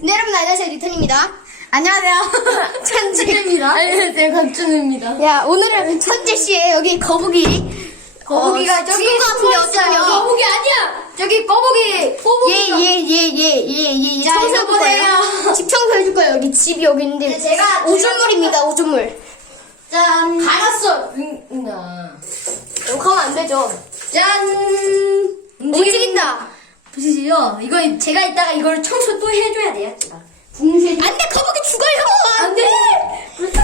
네, 여러분 안녕하세요 리턴입니다. 안녕하세요. 천재입니다. 안녕하세요. 강준우입니다. 야 오늘은 천재 씨의 여기 거북이. 거북이가 어, 저기 죽은 것 같은데 어쨌든 여기. 거북이 아니야. 저기 거북이. 거북이가. 예예예예예예예 자, 청소해 이거 보세요. 보세요. 집 청소해 줄 거예요. 여기 집이 여기 있는데 네, 제가- 오줌물입니다. 오줌물. 짠. 갈았어. 응, 나. 욕하면 안 되죠. 짠. 움직인다. 보시죠. 이거 제가 이따가 이걸 청소 또 해줘야 돼요. 제가. 붕괴. 안돼 거북이 죽어요. 안 돼.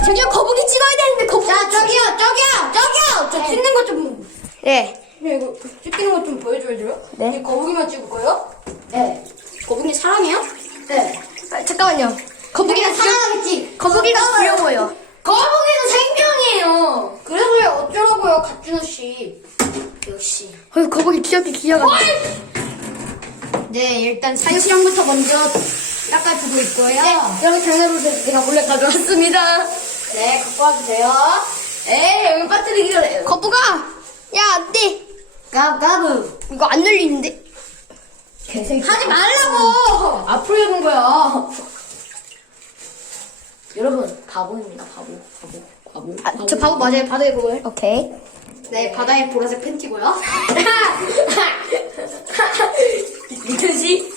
저기요 거북이 찍어야 되는데 거북이. 자, 저기요, 저기요, 저기요. 저 찍는 거 좀. 네. 네, 이거 찍히는 거좀 보여줘야죠. 네. 이 거북이만 찍을 거예요? 네. 거북이 사람이요? 네. 아, 잠깐만요. 거북이가 살아나겠지. 거북이가 귀여워요. 거북이는 생명이에요. 그래서요 어쩌라고요, 갓준호 씨. 역시. 어, 거북이 귀엽게 귀여워. 네, 일단 산시령부터 먼저 닦아주고 있고요. 네, 여러분 장난으로 제가 몰래 가져왔습니다. 네, 갖고 와주세요. 에이, 여기 빠뜨리기가 해요. 거북아, 야 안 돼. 까까부. 이거 안 열리는데. 하지 말라고! 앞으로 해본 거야. 여러분, 바보입니다, 바보. 바보. 바보. 아, 저 바보 맞아요. 바다의 거울. 오케이. 네, 바다의 보라색 팬티고요. 이현 씨,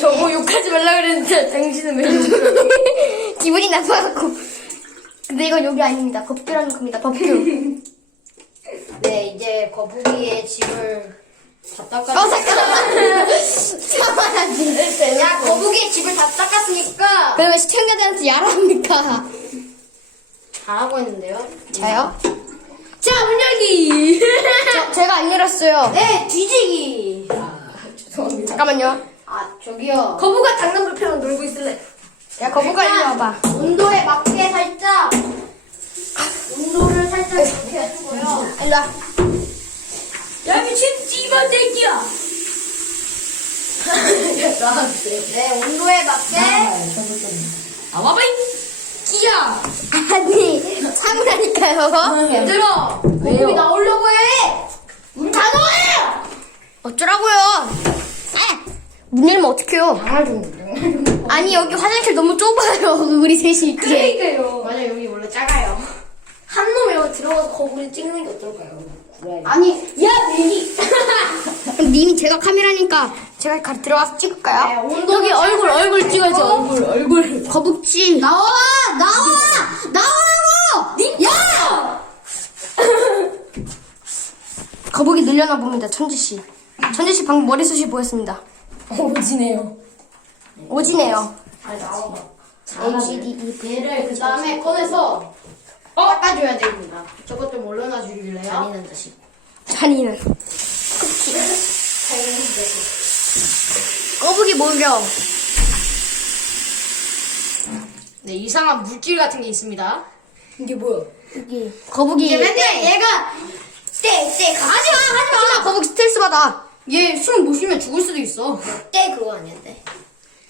저거 욕하지 말라 그랬는데 당신은 왜 기분이 나빠갖고. 근데 이건 여기 아닙니다. 법규라는 겁니다. 법규. 네, 이제 거북이의 집을 다 어 닦았. 잠깐만. 잠깐만. 야, 거북이의 집을 다 닦았으니까 그러면 시청자들한테 야라합니까? 잘하고 있는데요. 저요? 자, 문 열기. 저, 제가 안 열었어요. 네, 뒤지기. 아, 죄송합니다. 잠깐만요. 아, 저기요. 거북아 장난불편으로 놀고 있을래. 야 거북아 이리 와봐. 온도에 맞게 살짝 온도를 살짝 이렇게 해주고요. 일로 와. 야 미친 찌만 새끼야. 나한테. 네 온도에 맞게. 아 와봐 이. 끼야. 아니 참으라니까요. 얘들아. 거북이 나오려고 해. 다 나와요. 어쩌라고요? 아! 문 열면 어떡해요? 아니 여기 화장실 너무 좁아요. 우리 셋이 있기에. 그러니까요. 맞아 여기 원래 작아요. 한 놈이 들어가서 거북이 찍는 게 어떨까요? 아니 야 미니. 님이 제가 카메라니까 제가 가 들어가서 찍을까요? 네, 온도 여기 얼굴 얼굴 찍어줘. 얼굴 얼굴. 거북지. 나와 나와 나와라고. 야. 거북이 늘려나 봅니다. 천지 씨. 천지 씨 방금 머리숱이 보였습니다. 오지네요. 오지네요. 아 나와봐. H D E 얘를 그 다음에 꺼내서 닦아줘야 됩니다. 저것 좀 올려놔 주실래요? 잔인한 자식. 잔이는 잔인한 자식. 거북이 몰려. 네 이상한 물질 같은 게 있습니다. 이게 뭐야? 여기 거북이. 이게 맨날 얘가 떼떼 하지마 하지마. 거북이 스트레스 받아. 얘 숨 못 쉬면 죽을 수도 있어. 떼 그거 아닌데.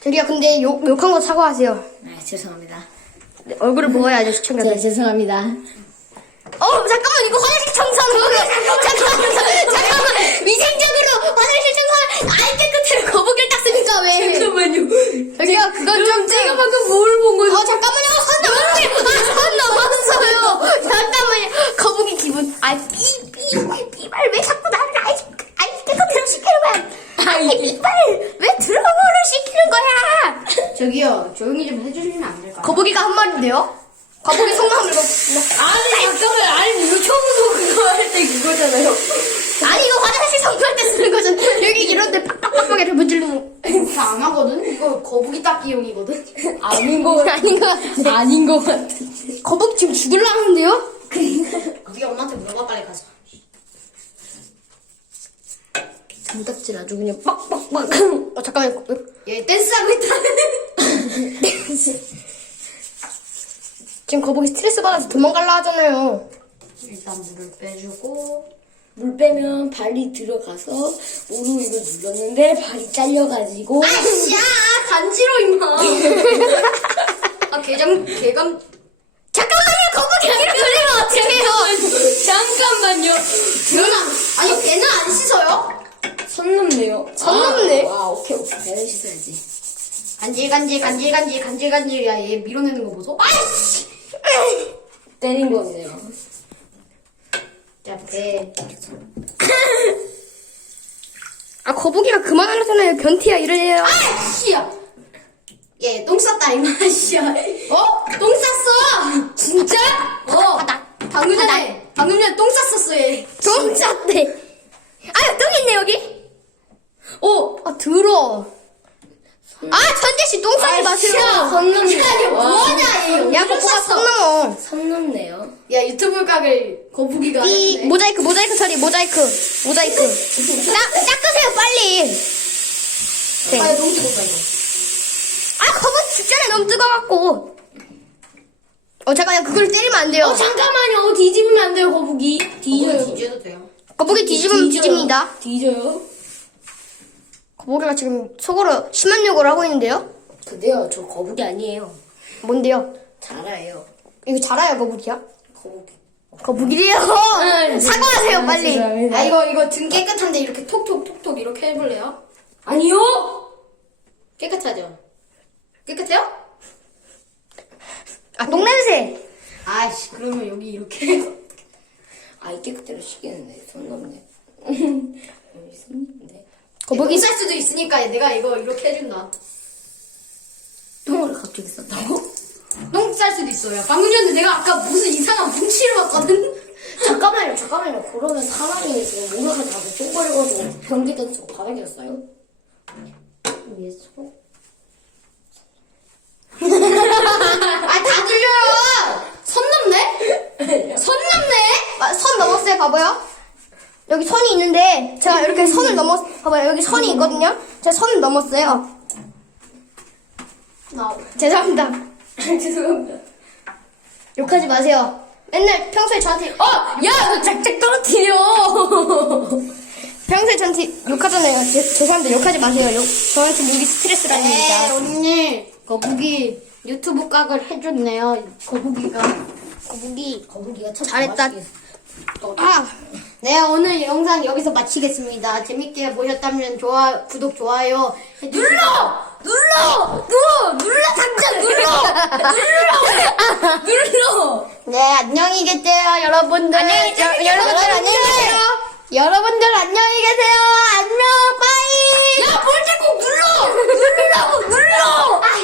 저기요 근데 욕 욕한 거 사과하세요. 아 죄송합니다. 네, 얼굴을 보아야죠 시청자들. 죄송합니다. 어 잠깐만 이거 화장실 청소하는 거야. 잠깐만 잠깐만 위생적으로 화장실 청소하면 아예 깨끗해요. 거북이를 닦으니까 왜? 잠깐만요. 저기요 그건 좀 제가 방금 뭘 본 거예요? 어 잠깐만요 선 넘었어요. 아선 넘었어요. 잠깐만요 거북이 기분 아삐삐 삐발 왜 자꾸 나를 아이 아이 삐발 왜 거를 시키는 거야. 저기요 조용히 좀 해주시면 안 될까요? 거북이가 한 마리인데요? 거북이 속마음을 먹 아니 잠깐만 아니 이거 처음으로 그거 할 때 그거잖아요. 아니 이거 화장실 청소할 때 쓰는 거잖아. 여기 이런데 빡빡빡빡 이렇게 거. 다안 하거든? 이거 거북이 닦기용이거든? 아닌 거 아닌 것 같은데. 아닌 거 같아. 거북이 지금 죽을라는데요? 그게 엄마한테 물어봐 빨리 가서. 무닥질 아주 그냥 빡빡빡. 어 잠깐만. 얘 댄스하고 있다. 지금 거북이 스트레스 받아서 도망갈라 하잖아요. 일단 물을 빼주고. 물 빼면 발이 들어가서 오로 이거 눌렀는데 발이 잘려가지고 아씨야 간지러 임마. 아 개장 개감. 잠깐만요 거북이 이렇게 걸리면 어떡해요? 잠깐만요. 누나 아니 배는 안 씻어요? 선 넘네요. 선 넘네. 아, 와 오케이 오케이 배를 씻어야지. 간질 간질 간질 간질 간질 간질 야 얘 밀어내는 거 보소 아이씨 때린 거네요. 자 배 아 거북이가 그만하려잖아요. 변태야 이래요. 아이씨야 얘 똥 쌌다 이마 씨야 어? 똥 쌌어 진짜? 어 방금 전에 방금 전에 똥 쌌었어 얘 똥 쌌대. 아유 똥 있네 여기. 오, 아 들어. 아 천재 씨똥 싸지 마세요. 선 넘네. 이게 뭐하냐, 얘. 야 거북아 선 넘어. 선 넘네요. 야 유튜브 각을 거북이가 이. 모자이크 모자이크 처리 모자이크 모자이크. 딱 닦으세요 빨리. 네. 아 너무 뜨겁다 이거 아 거북이 직전에 너무 뜨거워갖고. 어 잠깐요 그걸 때리면 안 돼요. 어, 잠깐만요. 뒤집으면 안 돼요, 거북이. 뒤져요. 뒤져도 돼요 거북이 뒤집으면 뒤집니다. 뒤져요. 거북이가 지금 속으로 심한 욕을 하고 있는데요. 근데요, 저 거북이 아니에요. 뭔데요? 잘아요. 이거 잘아요 거북이야? 거북이. 거북이래요. 사과하세요 빨리. 죄송합니다. 아 이거 이거 등 깨끗한데 이렇게 톡톡 톡톡 이렇게 해볼래요? 아니요! 깨끗하죠? 깨끗해요? 아 똥냄새. 아이씨 그러면 여기 이렇게 아이 깨끗대로 시키는데, 선 넘네. 여기 손 넘네. 거북이 쌀 수도 있으니까 내가 이거 이렇게 해준다 똥을 갑자기 쌌다고? 똥 쌀 수도 있어요 방금 전에 내가 아까 무슨 이상한 뭉치를 봤거든 잠깐만요, 잠깐만요. 그러면 사람이 지금 목욕을 다고 쪼그려가지고 변기 던지고 바닥에 었어요 위에 소? 아 다 들려요 선 넘네? 선 넘네? 아, 선 넘었어요 봐봐요. 여기 선이 있는데 제가 이렇게 선을 넘었 봐봐요 여기 선이 있거든요. 제가 선을 넘었어요. 나 죄송합니다. 죄송합니다. 욕하지 마세요. 맨날 평소에 저한테 어! 야! 너 작작 떨어뜨려! 평소에 저한테 욕하잖아요. 죄, 죄송합니다. 욕하지 마세요. 욕, 저한테 목이 스트레스라니까. 네, 언니 거북이 유튜브 각을 해줬네요. 거북이가 거북이. 거북이가 참 잘했다. 맛있게 아, 네 오늘 영상 여기서 마치겠습니다. 재밌게 보셨다면 좋아 구독 좋아요 해주시고 눌러! 눌러! 눌러! 눌러! 당장 눌러! 눌러! 눌러! 네 안녕히 계세요 여러분들. 안녕히 계세요. 여- 여러분들 안녕히 계세요. 여러분들 안녕히 계세요. 안녕.